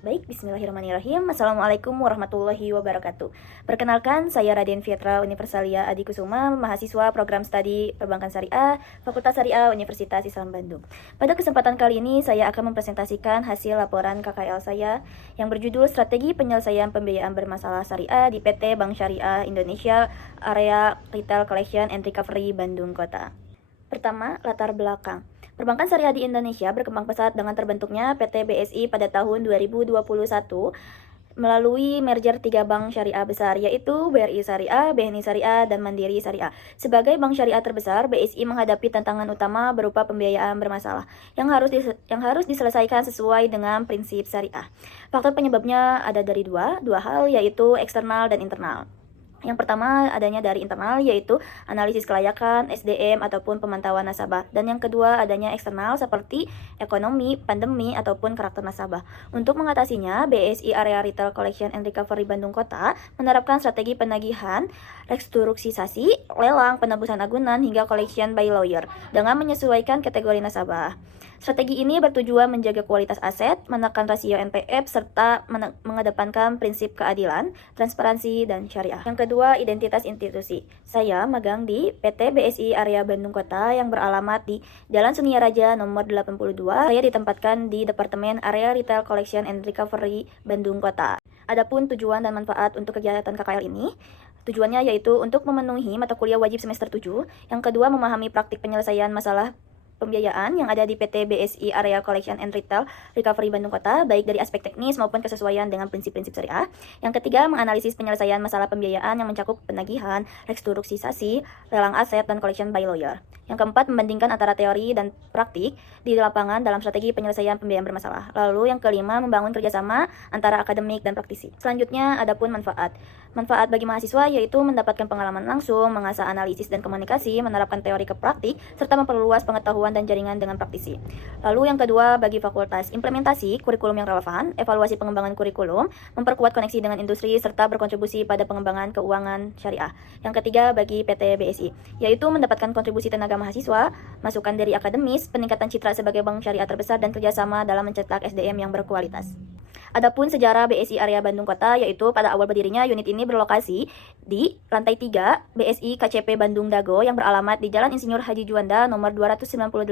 Baik, bismillahirrahmanirrahim. Assalamualaikum warahmatullahi wabarakatuh. Perkenalkan, saya Raden Fietra Universalia Adikusuma, mahasiswa program studi Perbankan Syariah, Fakultas Syariah Universitas Islam Bandung. Pada kesempatan kali ini, saya akan mempresentasikan hasil laporan KKL saya yang berjudul Strategi Penyelesaian Pembiayaan Bermasalah Syariah di PT Bank Syariah Indonesia Area Retail Collection and Recovery Bandung Kota. Pertama, latar belakang. Perbankan syariah di Indonesia berkembang pesat dengan terbentuknya PT BSI pada tahun 2021 melalui merger 3 bank syariah besar, yaitu BRI Syariah, BNI Syariah, dan Mandiri Syariah. Sebagai bank syariah terbesar, BSI menghadapi tantangan utama berupa pembiayaan bermasalah yang harus diselesaikan sesuai dengan prinsip syariah. Faktor penyebabnya ada dari dua hal, yaitu eksternal dan internal. Yang pertama adanya dari internal, yaitu analisis kelayakan, SDM, ataupun pemantauan nasabah. Dan yang kedua adanya eksternal seperti ekonomi, pandemi, ataupun karakter nasabah. Untuk mengatasinya, BSI Area Retail Collection and Recovery Bandung Kota menerapkan strategi penagihan, restrukturisasi, lelang, penebusan agunan, hingga collection by lawyer dengan menyesuaikan kategori nasabah. Strategi ini bertujuan menjaga kualitas aset, menekan rasio NPF, serta mengedepankan prinsip keadilan, transparansi, dan syariah. Yang kedua, identitas institusi. Saya magang di PT BSI Area Bandung Kota yang beralamat di Jalan Sunia Raja nomor 82. Saya ditempatkan di Departemen Area Retail Collection and Recovery Bandung Kota. Adapun tujuan dan manfaat untuk kegiatan KKL ini, tujuannya yaitu untuk memenuhi mata kuliah wajib semester 7. Yang kedua, memahami praktik penyelesaian masalah pembiayaan yang ada di PT BSI Area Collection and Retail Recovery Bandung Kota, baik dari aspek teknis maupun kesesuaian dengan prinsip-prinsip syariah. Yang ketiga, menganalisis penyelesaian masalah pembiayaan yang mencakup penagihan, restrukturisasi, lelang aset, dan collection by lawyer. Yang keempat, membandingkan antara teori dan praktik di lapangan dalam strategi penyelesaian pembiayaan bermasalah. Lalu yang kelima, membangun kerjasama antara akademik dan praktisi. Selanjutnya, adapun manfaat. Manfaat bagi mahasiswa yaitu mendapatkan pengalaman langsung, mengasah analisis dan komunikasi, menerapkan teori ke praktik, serta memperluas pengetahuan dan jaringan dengan praktisi. Lalu yang kedua, bagi fakultas, implementasi kurikulum yang relevan, evaluasi pengembangan kurikulum, memperkuat koneksi dengan industri, serta berkontribusi pada pengembangan keuangan syariah. Yang ketiga, bagi PT BSI, yaitu mendapatkan kontribusi tenaga mahasiswa, masukan dari akademis, peningkatan citra sebagai bank syariah terbesar, dan kerjasama dalam mencetak SDM yang berkualitas. Adapun sejarah BSI Area Bandung Kota, yaitu pada awal berdirinya unit ini berlokasi di lantai 3 BSI KCP Bandung Dago yang beralamat di Jalan Insinyur Haji Juanda nomor 298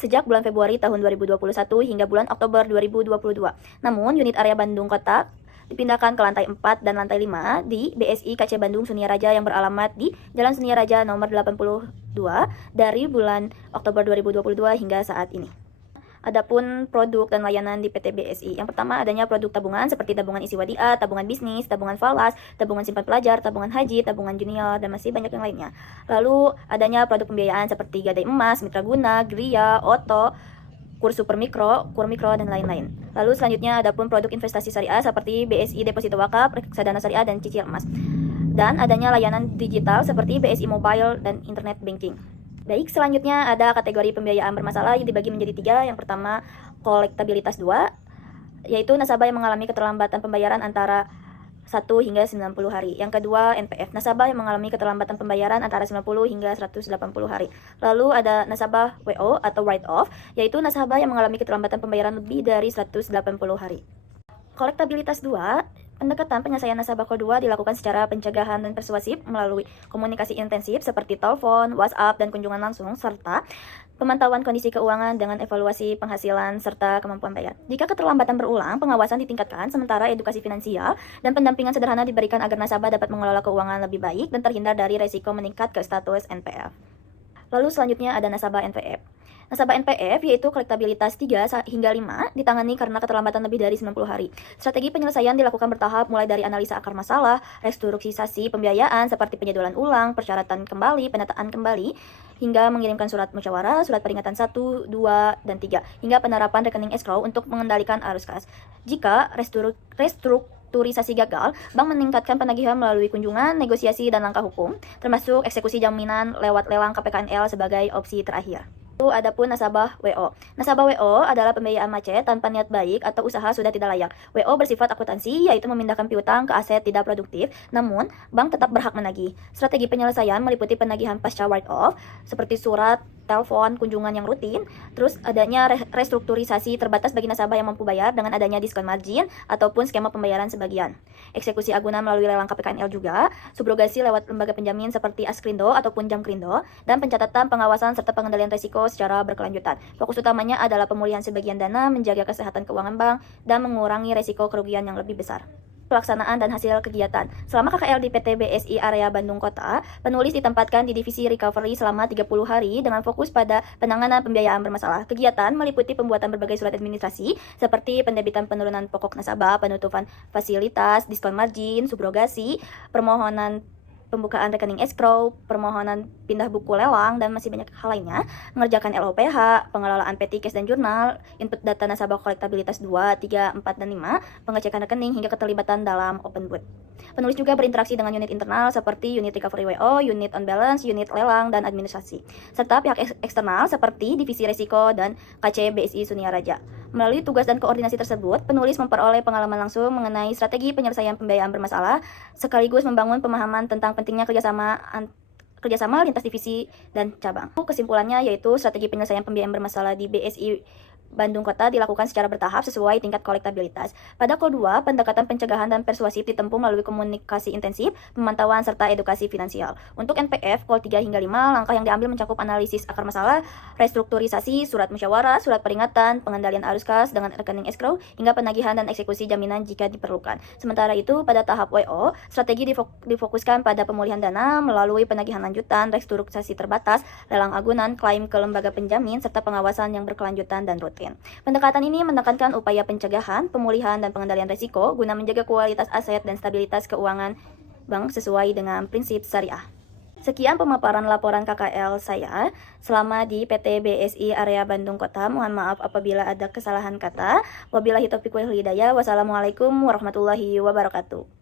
sejak bulan Februari tahun 2021 hingga bulan Oktober 2022. Namun unit area Bandung Kota dipindahkan ke lantai 4 dan lantai 5 di BSI KC Bandung Sunia Raja yang beralamat di Jalan Sunia Raja nomor 82 dari bulan Oktober 2022 hingga saat ini. Adapun produk dan layanan di PT BSI. Yang pertama adanya produk tabungan seperti tabungan isi wadiah, tabungan bisnis, tabungan falas, tabungan simpan pelajar, tabungan haji, tabungan junior, dan masih banyak yang lainnya. Lalu adanya produk pembiayaan seperti gadai emas, mitra guna, Gria, Oto, kur super mikro, kur mikro, dan lain-lain. Lalu selanjutnya adapun produk investasi syariah seperti BSI Deposito Wakaf, reksadana syariah, dan cicil emas. Dan adanya layanan digital seperti BSI Mobile dan Internet Banking. Baik, selanjutnya ada kategori pembiayaan bermasalah yang dibagi menjadi 3. Yang pertama, kolektabilitas 2, yaitu nasabah yang mengalami keterlambatan pembayaran antara 1 hingga 90 hari. Yang kedua, NPF, nasabah yang mengalami keterlambatan pembayaran antara 90 hingga 180 hari. Lalu ada nasabah WO atau write off, yaitu nasabah yang mengalami keterlambatan pembayaran lebih dari 180 hari. Kolektabilitas 2, pendekatan penyelesaian nasabah kedua dilakukan secara pencegahan dan persuasif melalui komunikasi intensif seperti telepon, WhatsApp, dan kunjungan langsung, serta pemantauan kondisi keuangan dengan evaluasi penghasilan serta kemampuan bayar. Jika keterlambatan berulang, pengawasan ditingkatkan, sementara edukasi finansial dan pendampingan sederhana diberikan agar nasabah dapat mengelola keuangan lebih baik dan terhindar dari resiko meningkat ke status NPF. Lalu selanjutnya ada nasabah NPF. Nasabah NPF yaitu kolektabilitas 3 hingga 5 ditangani karena keterlambatan lebih dari 90 hari. Strategi penyelesaian dilakukan bertahap mulai dari analisa akar masalah, restrukturisasi pembiayaan seperti penjadwalan ulang, persyaratan kembali, penataan kembali, hingga mengirimkan surat musyawarah, surat peringatan 1, 2, dan 3, hingga penerapan rekening escrow untuk mengendalikan arus kas. Jika restrukturisasi gagal, bank meningkatkan penagihan melalui kunjungan, negosiasi, dan langkah hukum, termasuk eksekusi jaminan lewat lelang KPKNL sebagai opsi terakhir. Adapun nasabah WO. Nasabah WO adalah pembiayaan macet tanpa niat baik atau usaha sudah tidak layak. WO bersifat akuntansi, yaitu memindahkan piutang ke aset tidak produktif, namun bank tetap berhak menagih. Strategi penyelesaian meliputi penagihan pasca write-off, seperti surat, telepon, kunjungan yang rutin, terus adanya restrukturisasi terbatas bagi nasabah yang mampu bayar dengan adanya diskon margin ataupun skema pembayaran sebagian. Eksekusi agunan melalui lelang KPKNL juga, subrogasi lewat lembaga penjamin seperti Askrindo ataupun Jamkrindo, dan pencatatan, pengawasan, serta pengendalian risiko secara berkelanjutan. Fokus utamanya adalah pemulihan sebagian dana, menjaga kesehatan keuangan bank, dan mengurangi risiko kerugian yang lebih besar. Pelaksanaan dan hasil kegiatan. Selama KKL di PT BSI area Bandung Kota, penulis ditempatkan di divisi recovery selama 30 hari dengan fokus pada penanganan pembiayaan bermasalah. Kegiatan meliputi pembuatan berbagai surat administrasi seperti pendebitan penurunan pokok nasabah, penutupan fasilitas, diskon margin, subrogasi, permohonan pembukaan rekening escrow, permohonan pindah buku lelang, dan masih banyak hal lainnya, mengerjakan LOPH, pengelolaan petty cash dan jurnal, input data nasabah kolektabilitas 2, 3, 4, dan 5, pengecekan rekening, hingga keterlibatan dalam open book. Penulis juga berinteraksi dengan unit internal seperti unit recovery WO, unit on balance, unit lelang, dan administrasi, serta pihak eksternal seperti divisi resiko dan KC BSI Sunia Raja. Melalui tugas dan koordinasi tersebut, penulis memperoleh pengalaman langsung mengenai strategi penyelesaian pembiayaan bermasalah, sekaligus membangun pemahaman tentang pentingnya kerjasama lintas divisi dan cabang. Kesimpulannya yaitu strategi penyelesaian pembiayaan bermasalah di BSI Bandung Kota dilakukan secara bertahap sesuai tingkat kolektabilitas. Pada Q2, pendekatan pencegahan dan persuasif ditempuh melalui komunikasi intensif, pemantauan, serta edukasi finansial. Untuk NPF, Q 3 hingga 5, langkah yang diambil mencakup analisis akar masalah, restrukturisasi, surat musyawarah, surat peringatan, pengendalian arus kas dengan rekening escrow, hingga penagihan dan eksekusi jaminan jika diperlukan. Sementara itu, pada tahap WO, strategi difokuskan pada pemulihan dana melalui penagihan lanjutan, restrukturisasi terbatas, lelang agunan, klaim ke lembaga penjamin, serta pengawasan yang berkelanjutan dan rutin. Pendekatan ini menekankan upaya pencegahan, pemulihan, dan pengendalian risiko guna menjaga kualitas aset dan stabilitas keuangan bank sesuai dengan prinsip syariah. Sekian pemaparan laporan KKL saya selama di PT BSI area Bandung Kota. Mohon maaf apabila ada kesalahan kata. Wabillahi taufiq wal hidayah. Wassalamualaikum warahmatullahi wabarakatuh.